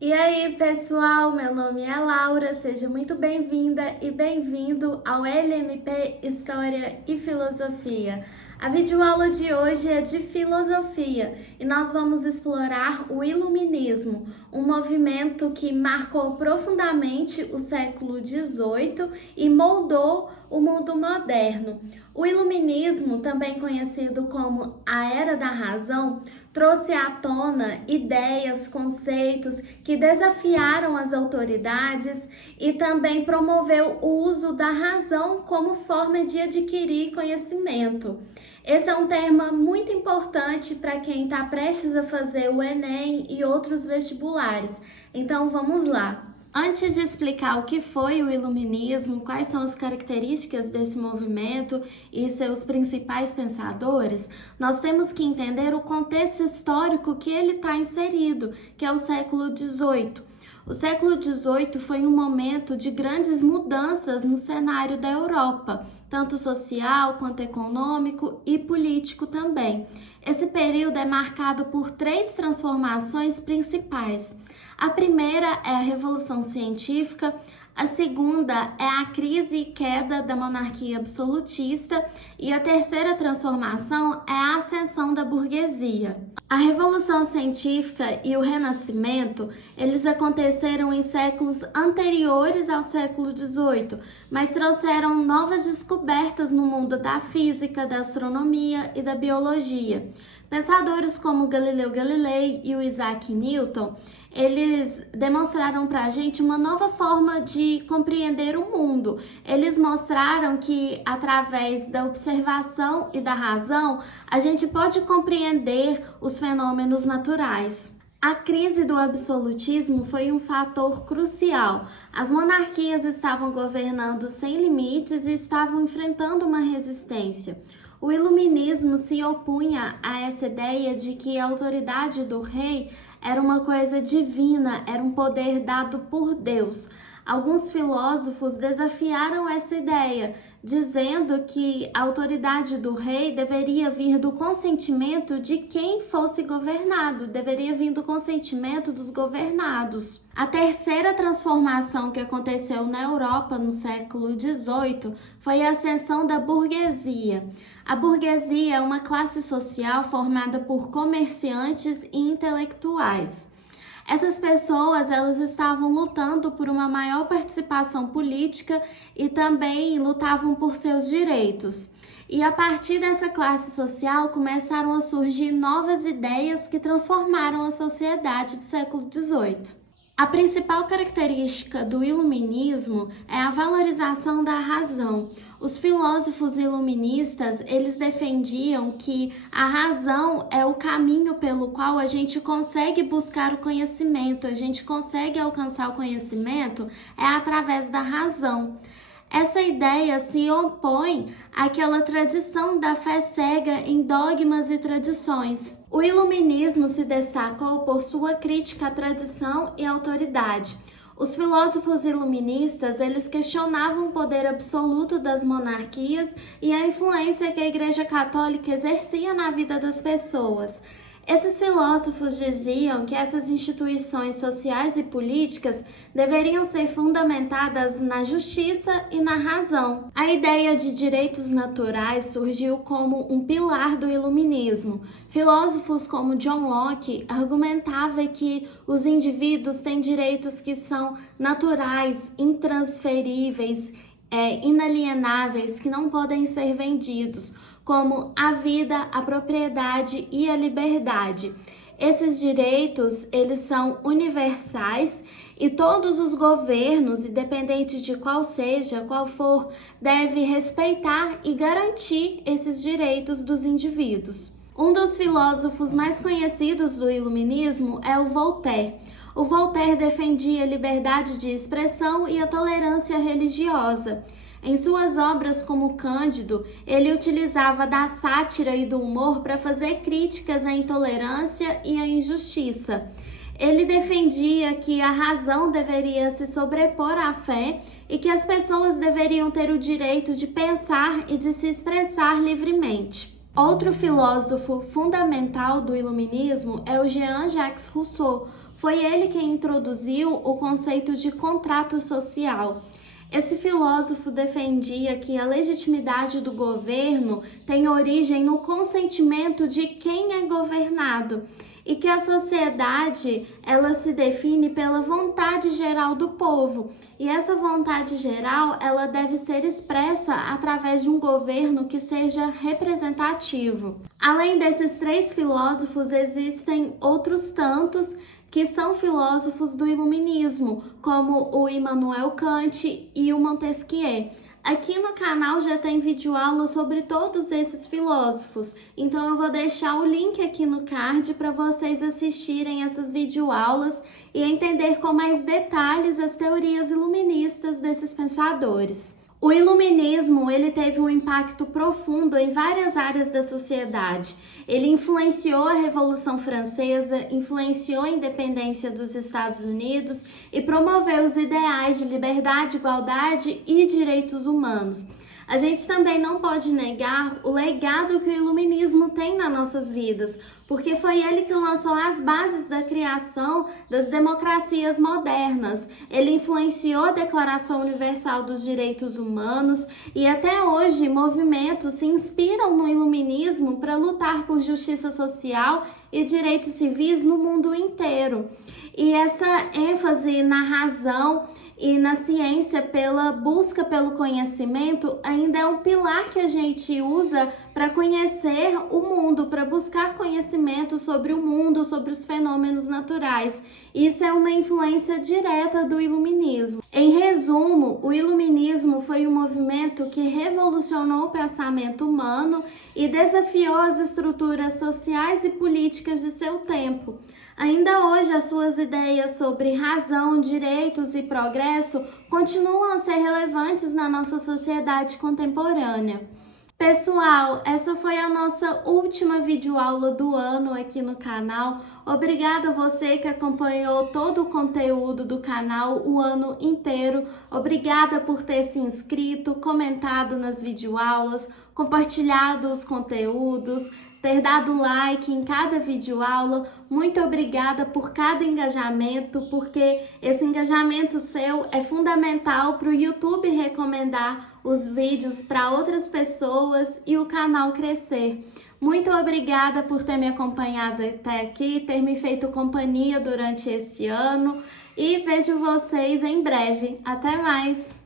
E aí, pessoal, meu nome é Laura, seja muito bem-vinda e bem-vindo ao LMP História e Filosofia. A videoaula de hoje é de filosofia e nós vamos explorar o Iluminismo, um movimento que marcou profundamente o século XVIII e moldou o mundo moderno. O Iluminismo, também conhecido como a Era da Razão, trouxe à tona ideias, conceitos que desafiaram as autoridades e também promoveu o uso da razão como forma de adquirir conhecimento. Esse é um tema muito importante para quem está prestes a fazer o Enem e outros vestibulares. Então vamos lá! Antes de explicar o que foi o Iluminismo, quais são as características desse movimento e seus principais pensadores, nós temos que entender o contexto histórico que ele está inserido, que é o século XVIII. O século XVIII foi um momento de grandes mudanças no cenário da Europa, tanto social quanto econômico e político também. Esse período é marcado por três transformações principais. A primeira é a Revolução Científica, a segunda é a crise e queda da monarquia absolutista e a terceira transformação é a ascensão da burguesia. A Revolução Científica e o Renascimento, eles aconteceram em séculos anteriores ao século XVIII, mas trouxeram novas descobertas no mundo da física, da astronomia e da biologia. Pensadores como Galileu Galilei e o Isaac Newton, eles demonstraram para a gente uma nova forma de compreender o mundo. Eles mostraram que, através da observação e da razão, a gente pode compreender os fenômenos naturais. A crise do absolutismo foi um fator crucial. As monarquias estavam governando sem limites e estavam enfrentando uma resistência. O iluminismo se opunha a essa ideia de que a autoridade do rei era uma coisa divina, era um poder dado por Deus. Alguns filósofos desafiaram essa ideia, dizendo que a autoridade do rei deveria vir do consentimento de quem fosse governado, deveria vir do consentimento dos governados. A terceira transformação que aconteceu na Europa no século XVIII foi a ascensão da burguesia. A burguesia é uma classe social formada por comerciantes e intelectuais. Essas pessoas, elas estavam lutando por uma maior participação política e também lutavam por seus direitos. E a partir dessa classe social começaram a surgir novas ideias que transformaram a sociedade do século XVIII. A principal característica do iluminismo é a valorização da razão. Os filósofos iluministas, eles defendiam que a razão é o caminho pelo qual a gente consegue buscar o conhecimento, a gente consegue alcançar o conhecimento através da razão. Essa ideia se opõe àquela tradição da fé cega em dogmas e tradições. O iluminismo se destacou por sua crítica à tradição e autoridade. Os filósofos iluministas, eles questionavam o poder absoluto das monarquias e a influência que a Igreja Católica exercia na vida das pessoas. Esses filósofos diziam que essas instituições sociais e políticas deveriam ser fundamentadas na justiça e na razão. A ideia de direitos naturais surgiu como um pilar do iluminismo. Filósofos como John Locke argumentavam que os indivíduos têm direitos que são naturais, intransferíveis, inalienáveis, que não podem ser vendidos, como a vida, a propriedade e a liberdade. Esses direitos, eles são universais e todos os governos, independente de qual seja, qual for, devem respeitar e garantir esses direitos dos indivíduos. Um dos filósofos mais conhecidos do iluminismo é o Voltaire. O Voltaire defendia a liberdade de expressão e a tolerância religiosa. Em suas obras como Cândido, ele utilizava da sátira e do humor para fazer críticas à intolerância e à injustiça. Ele defendia que a razão deveria se sobrepor à fé e que as pessoas deveriam ter o direito de pensar e de se expressar livremente. Outro filósofo fundamental do iluminismo é o Jean-Jacques Rousseau. Foi ele quem introduziu o conceito de contrato social. Esse filósofo defendia que a legitimidade do governo tem origem no consentimento de quem é governado e que a sociedade ela se define pela vontade geral do povo. E essa vontade geral ela deve ser expressa através de um governo que seja representativo. Além desses três filósofos, existem outros tantos que são filósofos do Iluminismo, como o Immanuel Kant e o Montesquieu. Aqui no canal já tem videoaula sobre todos esses filósofos, então eu vou deixar o link aqui no card para vocês assistirem essas videoaulas e entender com mais detalhes as teorias iluministas desses pensadores. O iluminismo ele teve um impacto profundo em várias áreas da sociedade. Ele influenciou a Revolução Francesa, influenciou a independência dos Estados Unidos e promoveu os ideais de liberdade, igualdade e direitos humanos. A gente também não pode negar o legado que o iluminismo tem nas nossas vidas, porque foi ele que lançou as bases da criação das democracias modernas. Ele influenciou a Declaração Universal dos Direitos Humanos e até hoje movimentos se inspiram no iluminismo para lutar por justiça social e direitos civis no mundo inteiro. E essa ênfase na razão e na ciência pela busca pelo conhecimento ainda é um pilar que a gente usa para conhecer o mundo, para buscar conhecimento sobre o mundo, sobre os fenômenos naturais. Isso é uma influência direta do iluminismo. Em resumo, o iluminismo foi um movimento que revolucionou o pensamento humano e desafiou as estruturas sociais e políticas de seu tempo. Ainda hoje, as suas ideias sobre razão, direitos e progresso continuam a ser relevantes na nossa sociedade contemporânea. Pessoal, essa foi a nossa última videoaula do ano aqui no canal. Obrigada a você que acompanhou todo o conteúdo do canal o ano inteiro. Obrigada por ter se inscrito, comentado nas videoaulas, compartilhado os conteúdos, ter dado like em cada videoaula. Muito obrigada por cada engajamento, porque esse engajamento seu é fundamental para o YouTube recomendar os vídeos para outras pessoas e o canal crescer. Muito obrigada por ter me acompanhado até aqui, ter me feito companhia durante esse ano e vejo vocês em breve. Até mais!